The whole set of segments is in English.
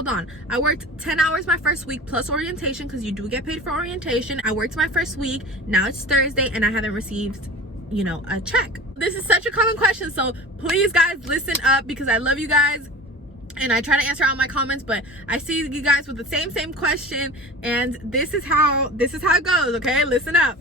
hold on. I worked 10 hours my first week plus orientation, because you do get paid for orientation. I worked my first week. Now it's Thursday and I haven't received, you know, a check. This is such a common question, so please guys listen up, because I love you guys and I try to answer all my comments, but I see you guys with the same question, and this is how it goes. Okay, listen up.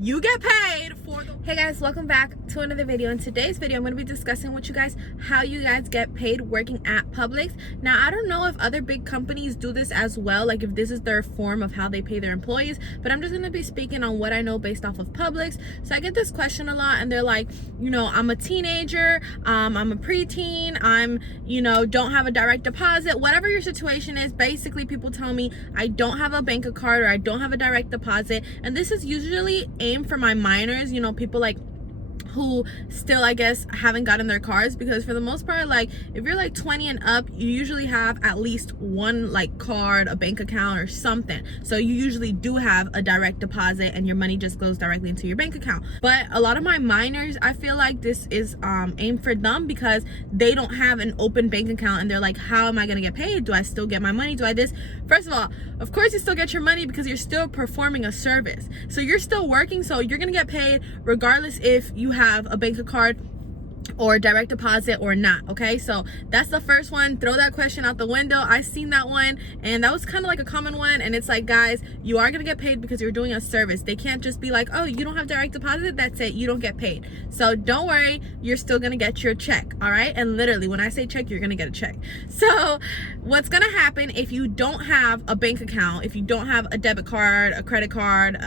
You get paid for the... Hey guys, welcome back to another video. In today's video, I'm going to be discussing with you guys how you guys get paid working at Publix. Now, I don't know if other big companies do this as well, like if this is their form of how they pay their employees, but I'm just going to be speaking on what I know based off of Publix. So I get this question a lot, and they're like, you know, I'm a teenager, I'm a preteen, I'm, you know, don't have a direct deposit, whatever your situation is. Basically, people tell me I don't have a bank card or I don't have a direct deposit, and this is usually aimed for my minors, you know, people like who still, I guess, haven't gotten their cards, because for the most part, like if you're like 20 and up, you usually have at least one like card, a bank account or something, so you usually do have a direct deposit and your money just goes directly into your bank account. But a lot of my minors, I feel like this is aimed for them, because they don't have an open bank account and they're like, how am I gonna get paid? Do I still get my money? Do I this? First of all, of course you still get your money, because you're still performing a service, so you're still working, so you're gonna get paid regardless if you have a bank card or direct deposit or not. Okay, so that's the first one. Throw that question out the window. I seen that one, and that was kind of like a common one, and it's like, guys, you are gonna get paid because you're doing a service. They can't just be like, oh, you don't have direct deposit, that's it, you don't get paid. So don't worry, you're still gonna get your check. All right, and literally when I say check, you're gonna get a check. So what's gonna happen if you don't have a bank account, if you don't have a debit card, a credit card,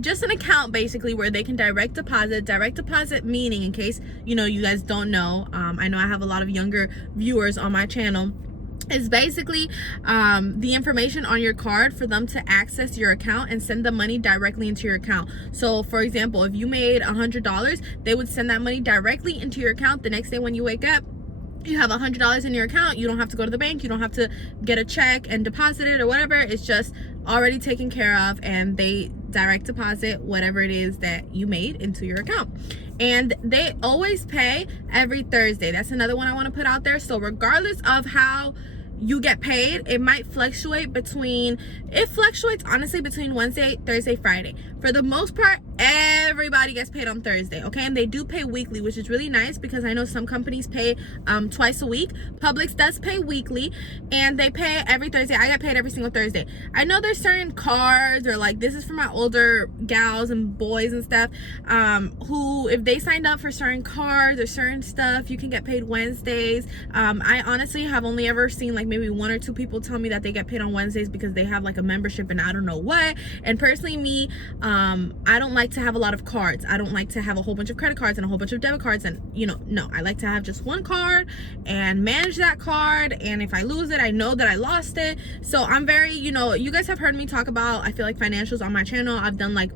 just an account basically where they can direct deposit meaning, in case you know, you guys don't know, I know I have a lot of younger viewers on my channel, is basically the information on your card for them to access your account and send the money directly into your account. So for example, if you made $100, they would send that money directly into your account. The next day when you wake up, you have $100 in your account. You don't have to go to the bank, you don't have to get a check and deposit it or whatever. It's just already taken care of, and they direct deposit whatever it is that you made into your account. And they always pay every Thursday. That's another one I want to put out there. So regardless of how you get paid, it might fluctuate between, it fluctuates honestly between Wednesday, Thursday, Friday. For the most part, everybody gets paid on Thursday, okay? And they do pay weekly, which is really nice, because I know some companies pay twice a week. Publix does pay weekly, and they pay every Thursday. I get paid every single Thursday. I know there's certain cards, or like, this is for my older gals and boys and stuff, who, if they signed up for certain cards or certain stuff, you can get paid Wednesdays. I honestly have only ever seen like maybe one or two people tell me that they get paid on Wednesdays because they have like a membership and I don't know what. And personally, me, I don't like to have a lot of cards. I don't like to have a whole bunch of credit cards and a whole bunch of debit cards, and you know, no, I like to have just one card and manage that card, and if I lose it, I know that I lost it. So I'm very, you know, you guys have heard me talk about, I feel like, financials on my channel. I've done like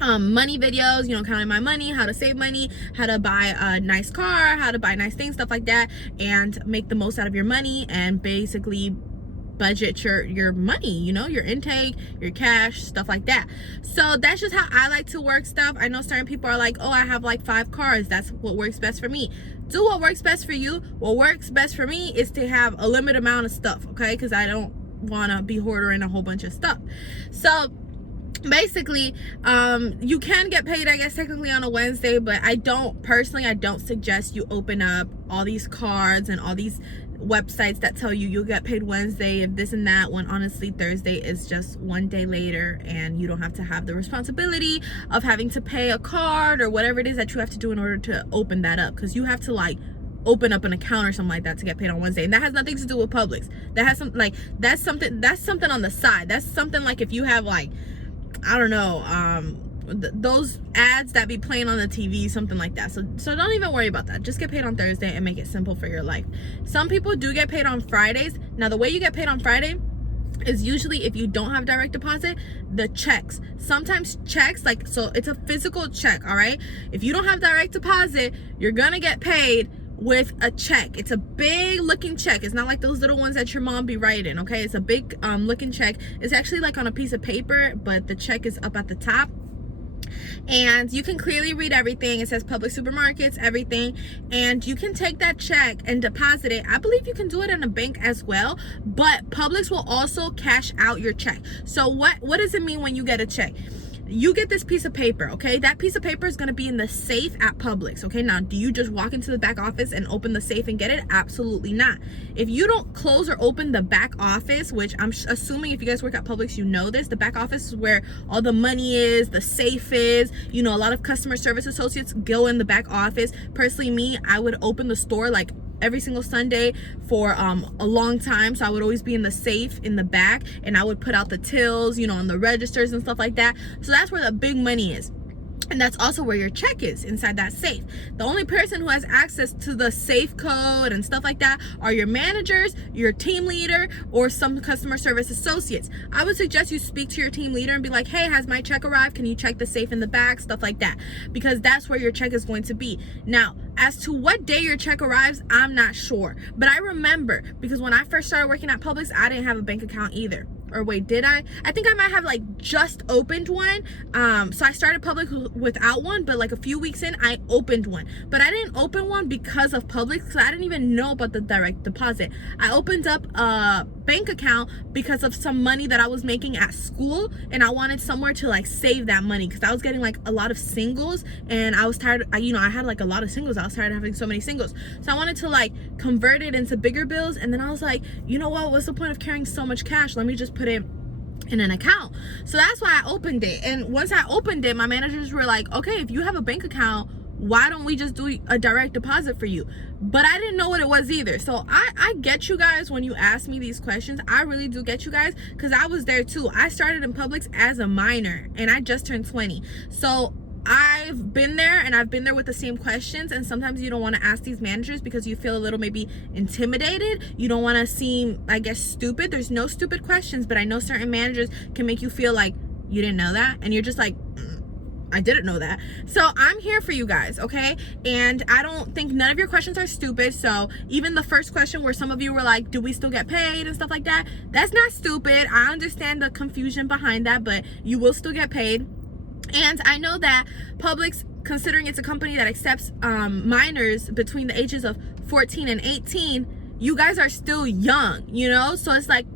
money videos, you know, counting my money, how to save money, how to buy a nice car, how to buy nice things, stuff like that, and make the most out of your money, and basically budget your money, you know, your intake, your cash, stuff like that. So that's just how I like to work stuff. I know certain people are like, oh, I have like 5 cards, that's what works best for me. Do what works best for you. What works best for me is to have a limited amount of stuff, okay, because I don't want to be hoarding a whole bunch of stuff. So basically, you can get paid, I guess, technically on a Wednesday, but I don't suggest you open up all these cards and all these websites that tell you you'll get paid Wednesday if this and that, when honestly Thursday is just one day later, and you don't have to have the responsibility of having to pay a card or whatever it is that you have to do in order to open that up, because you have to like open up an account or something like that to get paid on Wednesday, and that has nothing to do with Publix. That has some like that's something on the side. That's something like if you have like, I don't know, those ads that be playing on the TV, something like that. So don't even worry about that. Just get paid on Thursday and make it simple for your life. Some people do get paid on Fridays. Now the way you get paid on Friday is usually, if you don't have direct deposit, the checks. Sometimes checks, like, so it's a physical check, all right? If you don't have direct deposit, you're gonna get paid with a check. It's a big looking check. It's not like those little ones that your mom be writing, okay? It's a big looking check. It's actually like on a piece of paper, but the check is up at the top. and you can clearly read everything. It says public supermarkets, everything, and you can take that check and deposit it. I believe you can do it in a bank as well, but Publix will also cash out your check. So what does it mean when you get a check? You get this piece of paper, okay? That piece of paper is going to be in the safe at Publix, okay? Now, do you just walk into the back office and open the safe and get it? Absolutely not. If you don't close or open the back office, which I'm assuming if you guys work at Publix, you know this, the back office is where all the money is, the safe is, you know, a lot of customer service associates go in the back office. Personally, me, I would open the store like every single Sunday for a long time, so I would always be in the safe in the back, and I would put out the tills, you know, on the registers and stuff like that. So that's where the big money is, and that's also where your check is, inside that safe. The only person who has access to the safe code and stuff like that are your managers, your team leader, or some customer service associates. I would suggest you speak to your team leader and be like, hey, has my check arrived? Can you check the safe in the back? Stuff like that, because that's where your check is going to be. Now, as to what day your check arrives, I'm not sure, but I remember, because when I first started working at Publix, I didn't have a bank account either. Or wait, did I? I think I might have like just opened one. So I started Publix without one, but like a few weeks in, I opened one. But I didn't open one because of Publix, because I didn't even know about the direct deposit. I opened up a bank account because of some money that I was making at school, and I wanted somewhere to like save that money, because I was getting like a lot of singles, and I was tired. I had like a lot of singles. I was tired of having so many singles. So I wanted to like convert it into bigger bills, and then I was like, you know what? What's the point of carrying so much cash? Let me just put it in an account. So that's why I opened it. And once I opened it, my managers were like, okay, if you have a bank account, why don't we just do a direct deposit for you? But I didn't know what it was either. So I get you guys when you ask me these questions. I really do get you guys, because I was there too. I started in Publix as a minor, and I just turned 20. So I've been there, and I've been there with the same questions, and sometimes you don't want to ask these managers because you feel a little maybe intimidated. You don't want to seem, I guess, stupid. There's no stupid questions, but I know certain managers can make you feel like you didn't know that, and you're just like, I didn't know that. So I'm here for you guys, okay? And I don't think none of your questions are stupid. So even the first question where some of you were like, do we still get paid and stuff like that, that's not stupid. I understand the confusion behind that, but you will still get paid. And I know that Publix, considering it's a company that accepts minors between the ages of 14 and 18, you guys are still young, you know? So it's like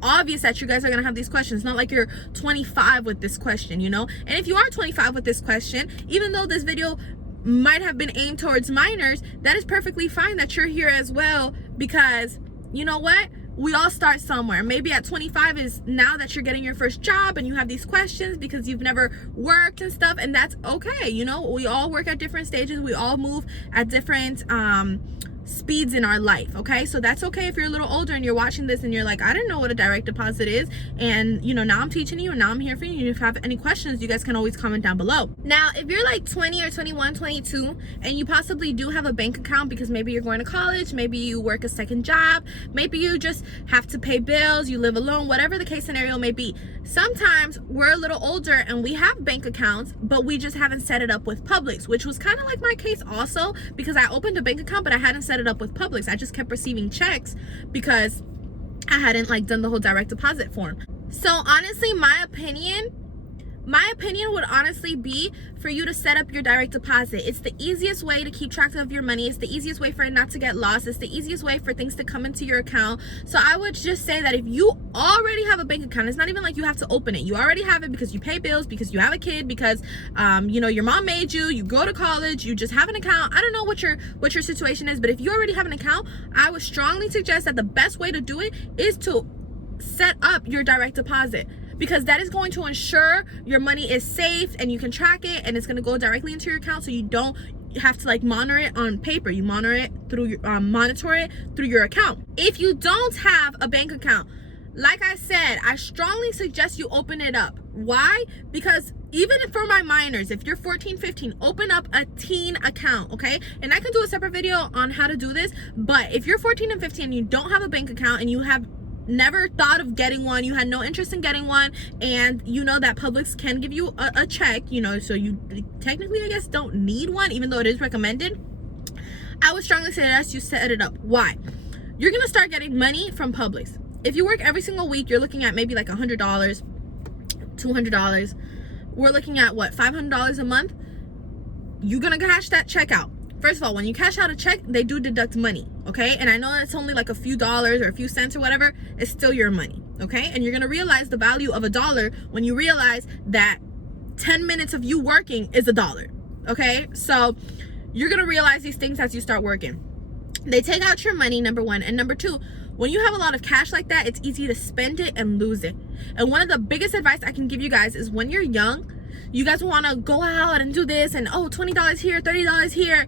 obvious that you guys are gonna have these questions. Not like you're 25 with this question, you know? And if you are 25 with this question, even though this video might have been aimed towards minors, that is perfectly fine that you're here as well, because you know what? We all start somewhere. Maybe at 25 is now that you're getting your first job and you have these questions because you've never worked and stuff, and that's okay. You know, we all work at different stages. We all move at different speeds in our life, okay? So that's okay if you're a little older and you're watching this and you're like, I didn't know what a direct deposit is, and you know, now I'm teaching you and now I'm here for you. If you have any questions, you guys can always comment down below. Now, if you're like 20 or 21, 22, and you possibly do have a bank account because maybe you're going to college, maybe you work a second job, maybe you just have to pay bills, you live alone, whatever the case scenario may be, sometimes we're a little older and we have bank accounts, but we just haven't set it up with Publix, which was kind of like my case also, because I opened a bank account but I hadn't set it up with Publix. I just kept receiving checks because I hadn't like done the whole direct deposit form. So honestly, my opinion would honestly be for you to set up your direct deposit. It's the easiest way to keep track of your money. It's the easiest way for it not to get lost. It's the easiest way for things to come into your account. So I would just say that if you already have a bank account, it's not even like you have to open it. You already have it because you pay bills, because you have a kid, because you know, your mom made you, you go to college, you just have an account. I don't know what your situation is, but if you already have an account, I would strongly suggest that the best way to do it is to set up your direct deposit, because that is going to ensure your money is safe and you can track it, and it's going to go directly into your account, so you don't have to like monitor it on paper. You monitor it through your account. If you don't have a bank account, like I said, I strongly suggest you open it up. Why? Because even for my minors, if you're 14, 15, open up a teen account, okay? And I can do a separate video on how to do this, but if you're 14 and 15 and you don't have a bank account and you have never thought of getting one, you had no interest in getting one, and you know that Publix can give you a check, you know, so you technically, I guess, don't need one, even though it is recommended, I would strongly suggest you set it up. Why? You're gonna start getting money from Publix. If you work every single week, you're looking at maybe like $100, $200, we're looking at what, $500 a month. You're gonna cash that check out. First of all, when you cash out a check, they do deduct money, okay? And I know it's only like a few dollars or a few cents or whatever, it's still your money, okay? And you're gonna realize the value of $1 when you realize that 10 minutes of you working is $1, okay? So you're gonna realize these things as you start working. They take out your money, number one, and number two, when you have a lot of cash like that, it's easy to spend it and lose it. And one of the biggest advice I can give you guys is when you're young, you guys want to go out and do this and, oh, $20 here, $30 here.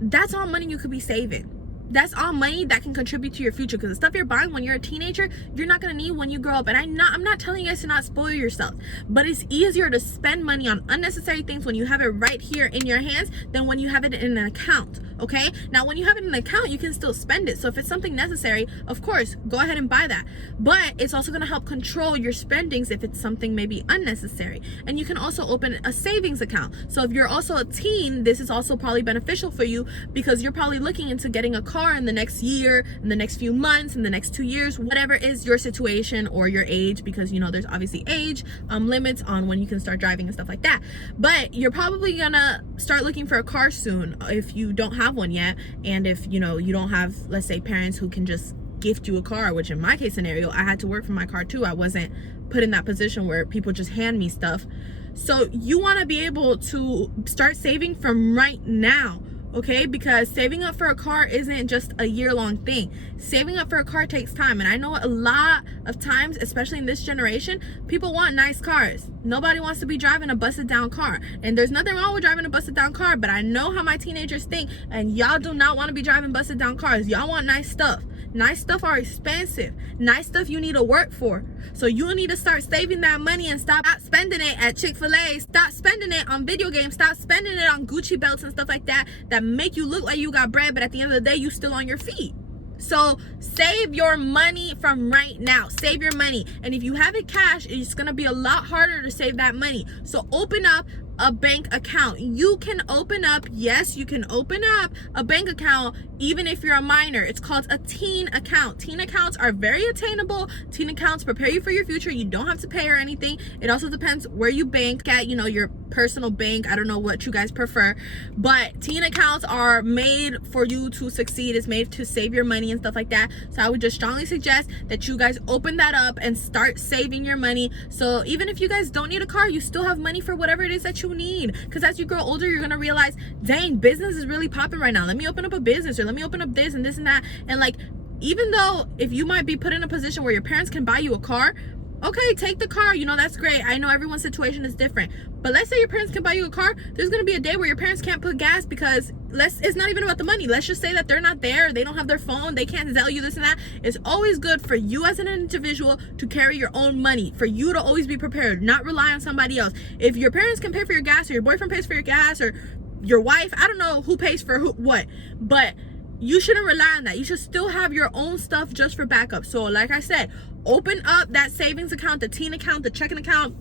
That's all money you could be saving. That's all money that can contribute to your future, because the stuff you're buying when you're a teenager, you're not going to need when you grow up. And I'm not telling you guys to not spoil yourself, but it's easier to spend money on unnecessary things when you have it right here in your hands than when you have it in an account, okay? Now, when you have it in an account, you can still spend it. So if it's something necessary, of course, go ahead and buy that. But it's also going to help control your spendings if it's something maybe unnecessary. And you can also open a savings account. So if you're also a teen, this is also probably beneficial for you, because you're probably looking into getting a car in the next year, in the next few months, in the next 2 years, whatever is your situation or your age, because you know there's obviously age limits on when you can start driving and stuff like that. But you're probably gonna start looking for a car soon if you don't have one yet, and if you know you don't have, let's say, parents who can just gift you a car, which in my case scenario, I had to work for my car too. I wasn't put in that position where people just hand me stuff. So you want to be able to start saving from right now, okay? Because saving up for a car isn't just a year-long thing. Saving up for a car takes time. And I know a lot of times, especially in this generation, people want nice cars. Nobody wants to be driving a busted down car. And there's nothing wrong with driving a busted down car, but I know how my teenagers think, and y'all do not want to be driving busted down cars. Y'all want nice stuff. Nice stuff are expensive. Nice stuff you need to work for. So you need to start saving that money and stop spending it at Chick-fil-A. Stop spending it on video games. Stop spending it on Gucci belts and stuff like that make you look like you got bread, but at the end of the day, you still on your feet. So save your money from right now. Save your money. And if you have it cash, it's going to be a lot harder to save that money. So open up a bank account. You can open up, yes, you can open up a bank account even if you're a minor. It's called a teen account. Teen accounts are very attainable. Teen accounts prepare you for your future. You don't have to pay or anything. It also depends where you bank at, you know, your personal bank. I don't know what you guys prefer, but teen accounts are made for you to succeed. It's made to save your money and stuff like that. So I would just strongly suggest that you guys open that up and start saving your money. So even if you guys don't need a car, you still have money for whatever it is that you need. Because as you grow older, you're gonna realize, dang, business is really popping right now. Let me open up a business, or let me open up this and this and that. And like, even though if you might be put in a position where your parents can buy you a car, okay, take the car, you know, that's great. I know everyone's situation is different, but let's say your parents can buy you a car. There's gonna be a day where your parents can't put gas because it's not even about the money. Let's just say that they're not there, they don't have their phone, they can't sell you this and that. It's always good for you as an individual to carry your own money, for you to always be prepared, not rely on somebody else. If your parents can pay for your gas, or your boyfriend pays for your gas, or your wife, I don't know who pays for what, but you shouldn't rely on that. You should still have your own stuff just for backup. So like I said, open up that savings account, the teen account, the checking account.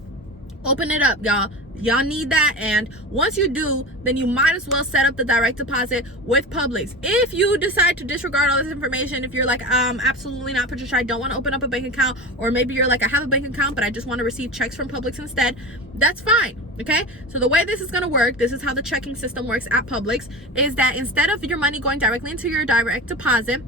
Open it up, y'all need that. And once you do, then you might as well set up the direct deposit with Publix. If you decide to disregard all this information, if you're like, absolutely not, Patricia, I don't want to open up a bank account, or maybe you're like, I have a bank account but I just want to receive checks from Publix instead, that's fine. Okay, so the way this is going to work, this is how the checking system works at Publix, is that instead of your money going directly into your direct deposit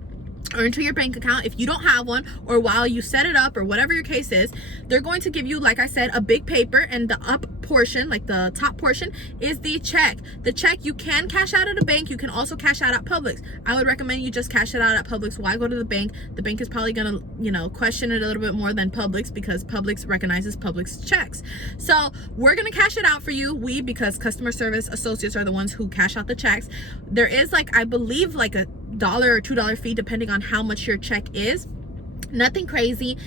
or into your bank account, if you don't have one, or while you set it up, or whatever your case is, they're going to give you, like I said, a big paper, and the up portion, like the top portion, is the check. The check you can cash out at a bank. You can also cash out at Publix. I would recommend you just cash it out at Publix. Why go to the bank? The bank is probably gonna, you know, question it a little bit more than Publix, because Publix recognizes Publix checks. So we're gonna cash it out for you, because customer service associates are the ones who cash out the checks. There is, like, I believe, like a $1 or $2 fee depending on how much your check is. Nothing crazy.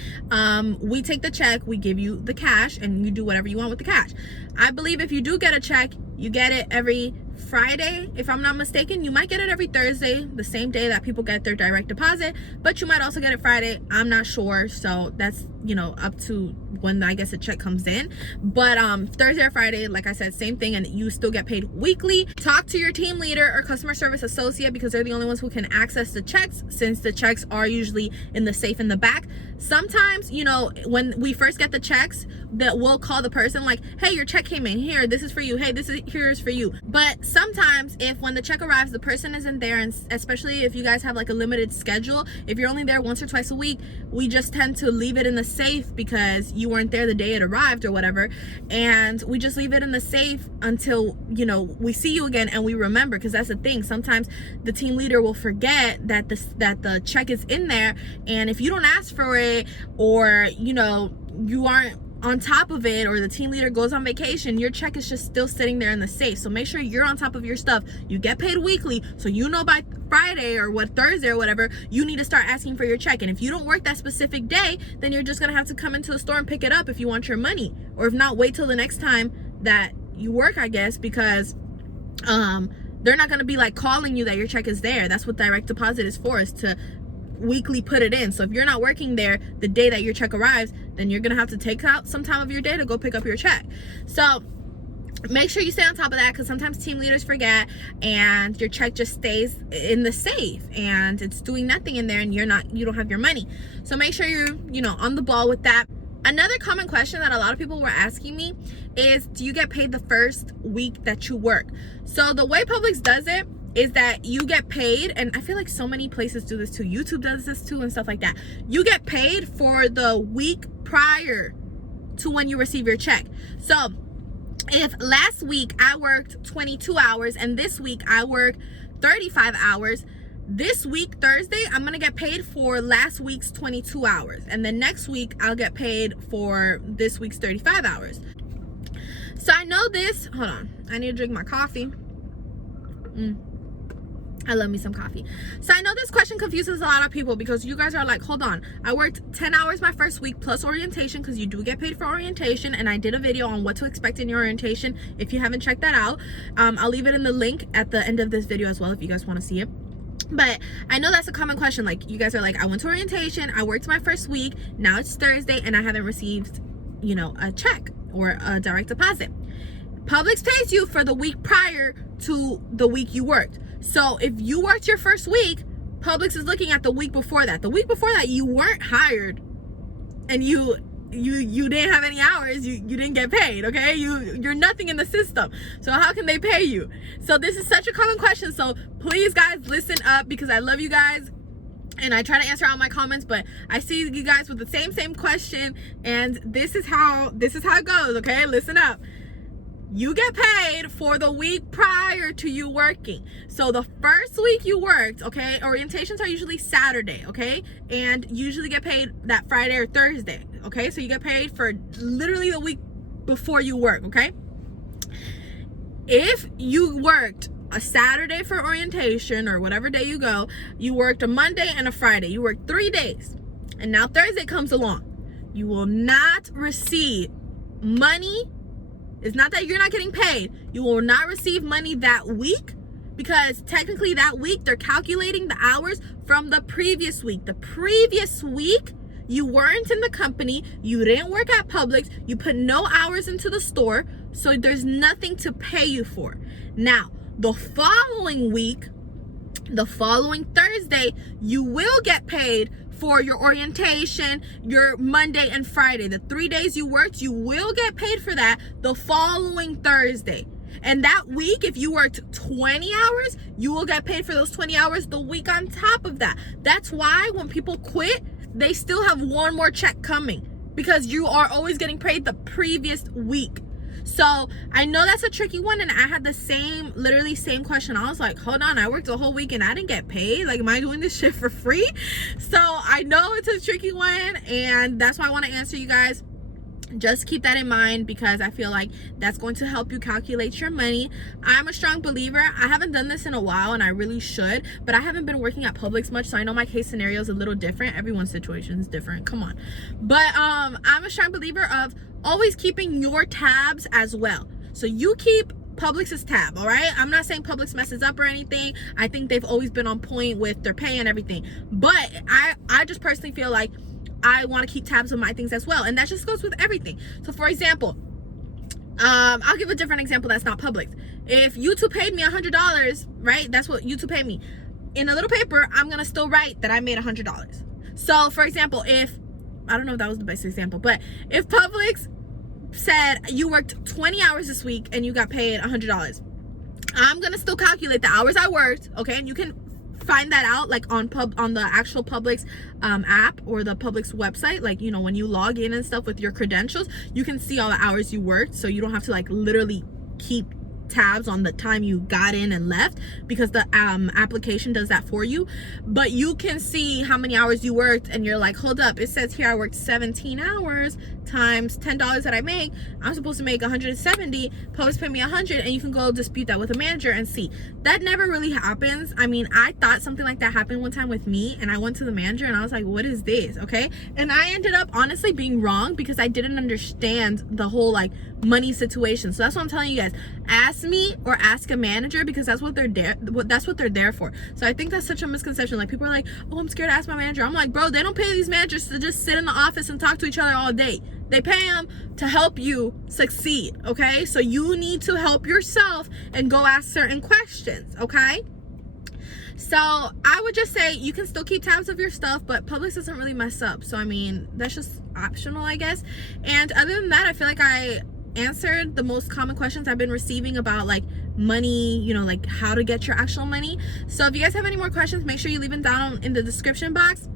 We take the check, we give you the cash, and you do whatever you want with the cash. I believe if you do get a check, you get it every Friday, if I'm not mistaken. You might get it every Thursday, the same day that people get their direct deposit, but you might also get it Friday. I'm not sure, so that's, you know, up to when I guess the check comes in. But Thursday or Friday, like I said, same thing, and you still get paid weekly. Talk to your team leader or customer service associate, because they're the only ones who can access the checks, since the checks are usually in the safe in the back. sometimes, you know, when we first get the checks, that we'll call the person like, hey, your check came in, here, this is for you, hey, here's for you. But sometimes if when the check arrives the person isn't there, and especially if you guys have like a limited schedule, if you're only there once or twice a week, we just tend to leave it in the safe because you weren't there the day it arrived or whatever, and we just leave it in the safe until, you know, we see you again and we remember. Because that's the thing, sometimes the team leader will forget that the check is in there, and if you don't ask for it, or you know, you aren't on top of it, or the team leader goes on vacation, your check is just still sitting there in the safe. So make sure you're on top of your stuff. You get paid weekly, so you know by Friday or Thursday or whatever, you need to start asking for your check. And if you don't work that specific day, then you're just gonna have to come into the store and pick it up if you want your money, or if not, wait till the next time that you work, I guess, because they're not gonna be like calling you that your check is there. That's what direct deposit is for, is to weekly put it in. So if you're not working there the day that your check arrives, then you're gonna have to take out some time of your day to go pick up your check. So make sure you stay on top of that, because sometimes team leaders forget and your check just stays in the safe and it's doing nothing in there, and you don't have your money. So make sure you're, you know, on the ball with that. Another common question that a lot of people were asking me is, do you get paid the first week that you work? So the way Publix does it is that you get paid, and I feel like so many places do this too, YouTube does this too and stuff like that. You get paid for the week prior to when you receive your check. So if last week I worked 22 hours and this week I work 35 hours, this week Thursday I'm gonna get paid for last week's 22 hours, and then next week I'll get paid for this week's 35 hours. So I know this, hold on, I need to drink my coffee. I love me some coffee. So I know this question confuses a lot of people, because you guys are like, hold on, I worked 10 hours my first week plus orientation, because you do get paid for orientation, and I did a video on what to expect in your orientation. If you haven't checked that out, I'll leave it in the link at the end of this video as well if you guys want to see it. But I know that's a common question. Like, you guys are like, I went to orientation, I worked my first week, now it's Thursday, and I haven't received, you know, a check or a direct deposit. Publix pays you for the week prior to the week you worked. So if you worked your first week, Publix is looking at the week before that. The week before that, you weren't hired, and you didn't have any hours, you didn't get paid, okay? You're nothing in the system. So how can they pay you? So this is such a common question. So please, guys, listen up, because I love you guys and I try to answer all my comments, but I see you guys with the same question, and this is how it goes, okay? Listen up. You get paid for the week prior to you working. So the first week you worked, okay, orientations are usually Saturday, okay, and you usually get paid that Friday or Thursday, okay? So you get paid for literally the week before you work, okay? If you worked a Saturday for orientation, or whatever day you go, you worked a Monday and a Friday, you worked 3 days, and now Thursday comes along, you will not receive money. It's not that you're not getting paid. You will not receive money that week, because technically that week they're calculating the hours from the previous week. The previous week you weren't in the company, you didn't work at Publix, you put no hours into the store, so there's nothing to pay you for. Now, the following week, the following Thursday, you will get paid for your orientation, your Monday and Friday. The 3 days you worked, you will get paid for that the following Thursday. And that week, if you worked 20 hours, you will get paid for those 20 hours the week on top of that. That's why when people quit, they still have one more check coming, because you are always getting paid the previous week. So I know that's a tricky one, and I had the literally same question. I was like, hold on, I worked a whole week and I didn't get paid. Like, am I doing this shit for free? So I know it's a tricky one, and that's why I want to answer you guys. Just keep that in mind, because I feel like that's going to help you calculate your money. I'm a strong believer. I haven't done this in a while, and I really should, but I haven't been working at Publix much, so I know my case scenario is a little different. Everyone's situation is different, come on. But I'm a strong believer of always keeping your tabs as well. So you keep Publix's tab, all right? I'm not saying Publix messes up or anything. I think they've always been on point with their pay and everything, but I just personally feel like I want to keep tabs on my things as well, and that just goes with everything. So for example, I'll give a different example that's not Publix. If YouTube paid me $100, right? That's what YouTube paid me. In a little paper, I'm gonna still write that I made $100. So for example, if I don't know if that was the best example, but if Publix said you worked 20 hours this week and you got paid $100, I'm gonna still calculate the hours I worked, okay? And you can find that out like on the actual Publix app or the Publix website. Like, you know, when you log in and stuff with your credentials, you can see all the hours you worked, so you don't have to like literally keep tabs on the time you got in and left, because the application does that for you. But you can see how many hours you worked, and you're like, hold up, it says here I worked 17 hours times $10 that I make. I'm supposed to make 170. Publix pay me 100, and you can go dispute that with a manager and see. That never really happens. I mean, I thought something like that happened one time with me, and I went to the manager and I was like, what is this? Okay, and I ended up honestly being wrong because I didn't understand the whole like money situation. So that's what I'm telling you guys, ask me or ask a manager, because that's what they're there for. So I think that's such a misconception. Like, people are like, oh, I'm scared to ask my manager. I'm like, bro, they don't pay these managers to just sit in the office and talk to each other all day. They pay them to help you succeed, okay? So you need to help yourself and go ask certain questions, okay? So I would just say you can still keep tabs of your stuff, but Publix doesn't really mess up. So I mean, that's just optional, I guess. And other than that, I feel like I answered the most common questions I've been receiving about like money, you know, like how to get your actual money. So if you guys have any more questions, make sure you leave them down in the description box,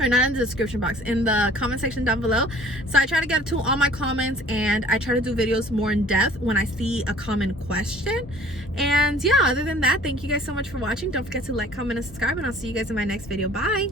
or not in the description box, in the comment section down below. So I try to get to all my comments, and I try to do videos more in depth when I see a common question. And yeah, other than that, thank you guys so much for watching. Don't forget to like, comment, and subscribe, and I'll see you guys in my next video. Bye.